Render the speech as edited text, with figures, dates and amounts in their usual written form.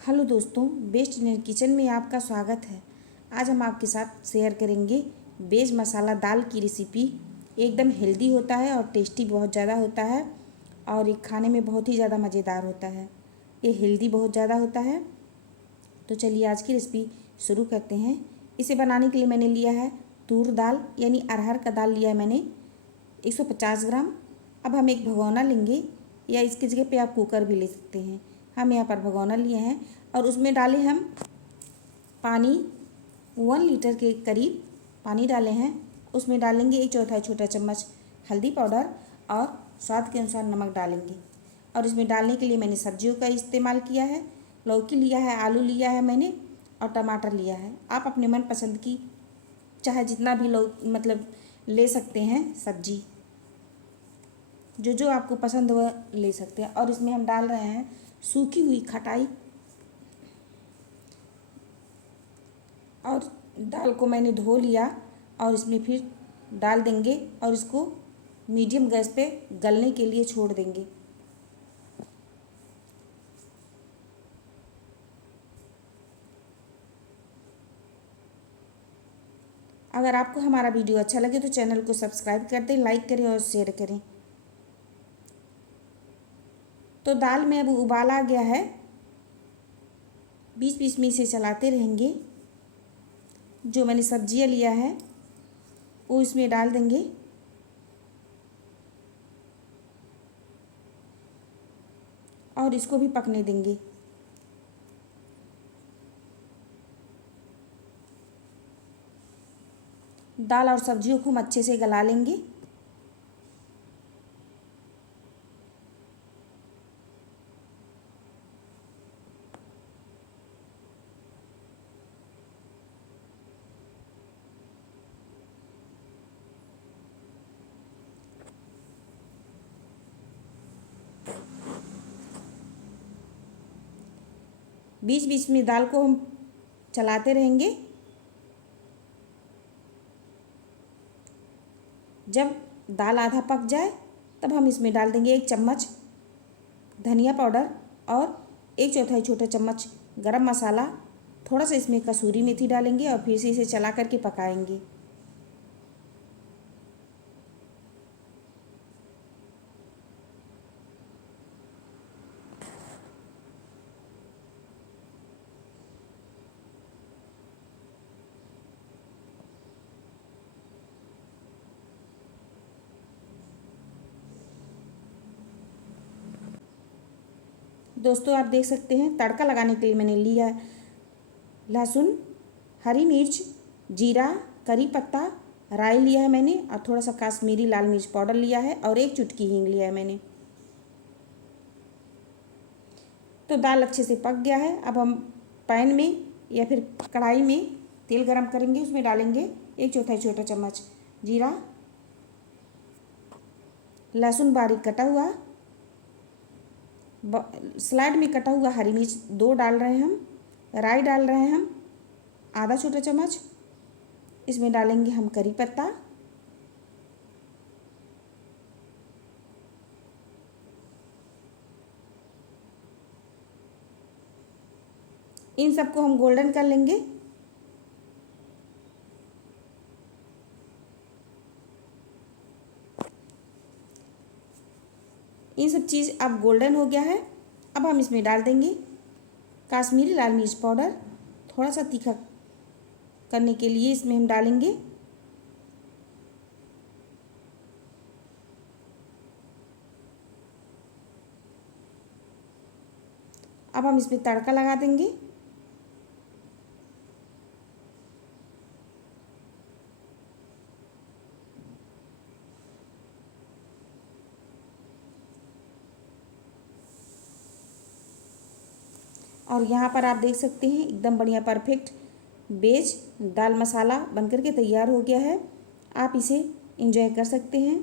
Hello दोस्तों, best Indian kitchen में आपका स्वागत है। आज हम आपके साथ शेयर करेंगे वेज मसाला दाल की रेसिपी। एकदम हेल्दी होता है और टेस्टी बहुत ज़्यादा होता है और ये खाने में बहुत ही ज़्यादा मज़ेदार होता है। ये हेल्दी बहुत ज़्यादा होता है। तो चलिए आज की रेसिपी शुरू करते हैं। इसे बनाने के लिए मैंने लिया है तूर दाल यानी अरहर का दाल लिया है मैंने 150 ग्राम। अब हम एक भगोना लेंगे या इसकी जगह पे आप कुकर भी ले सकते हैं। हम यहाँ पर भगोना लिए हैं और उसमें डाले हम पानी 1 लीटर के करीब पानी डाले हैं। उसमें डालेंगे 1/4 छोटा चम्मच हल्दी पाउडर और स्वाद के अनुसार नमक डालेंगे। और इसमें डालने के लिए मैंने सब्जियों का इस्तेमाल किया है। लौकी लिया है, आलू लिया है मैंने और टमाटर लिया है। आप अपने मनपसंद की चाहे जितना भी ले सकते हैं सब्जी, जो जो आपको पसंद वह ले सकते हैं। और इसमें हम डाल रहे हैं सूखी हुई खटाई। और दाल को मैंने धो लिया और इसमें फिर डाल देंगे और इसको मीडियम गैस पे गलने के लिए छोड़ देंगे। अगर आपको हमारा वीडियो अच्छा लगे तो चैनल को सब्सक्राइब कर दें, लाइक करें और शेयर करें। तो दाल में अब उबाल आ गया है। बीच बीच में इसे चलाते रहेंगे। जो मैंने सब्जियां लिया है वो इसमें डाल देंगे। और इसको भी पकने देंगे। दाल और सब्जियों को हम अच्छे से गला लेंगे। बीच बीच में दाल को हम चलाते रहेंगे। जब दाल आधा पक जाए तब हम इसमें डाल देंगे 1 चम्मच धनिया पाउडर और 1/4 छोटा चम्मच गरम मसाला। थोड़ा सा इसमें कसूरी मेथी डालेंगे और फिर से इसे चला करके पकाएंगे। दोस्तों आप देख सकते हैं तड़का लगाने के लिए मैंने लिया लहसुन, हरी मिर्च, जीरा, करी पत्ता, राई लिया है मैंने और थोड़ा सा काश्मीरी लाल मिर्च पाउडर लिया है और 1 चुटकी हींग लिया है मैंने। तो दाल अच्छे से पक गया है। अब हम पैन में या फिर कढ़ाई में तेल गरम करेंगे। उसमें डालेंगे 1/4 छोटा चम्मच जीरा, लहसुन बारीक कटा हुआ, स्लाइड में कटा हुआ हरी मिर्च 2 डाल रहे हैं हम, राई डाल रहे हैं हम आधा छोटा चम्मच। इसमें डालेंगे हम करी पत्ता, इन सबको हम गोल्डन कर लेंगे। ये सब चीज़ अब गोल्डन हो गया है। अब हम इसमें डाल देंगे काश्मीरी लाल मिर्च पाउडर। थोड़ा सा तीखा करने के लिए इसमें हम डालेंगे अब हम इसमें तड़का लगा देंगे। और यहाँ पर आप देख सकते हैं एकदम बढ़िया परफेक्ट वेज दाल मसाला बनकर के तैयार हो गया है। आप इसे एंजॉय कर सकते हैं।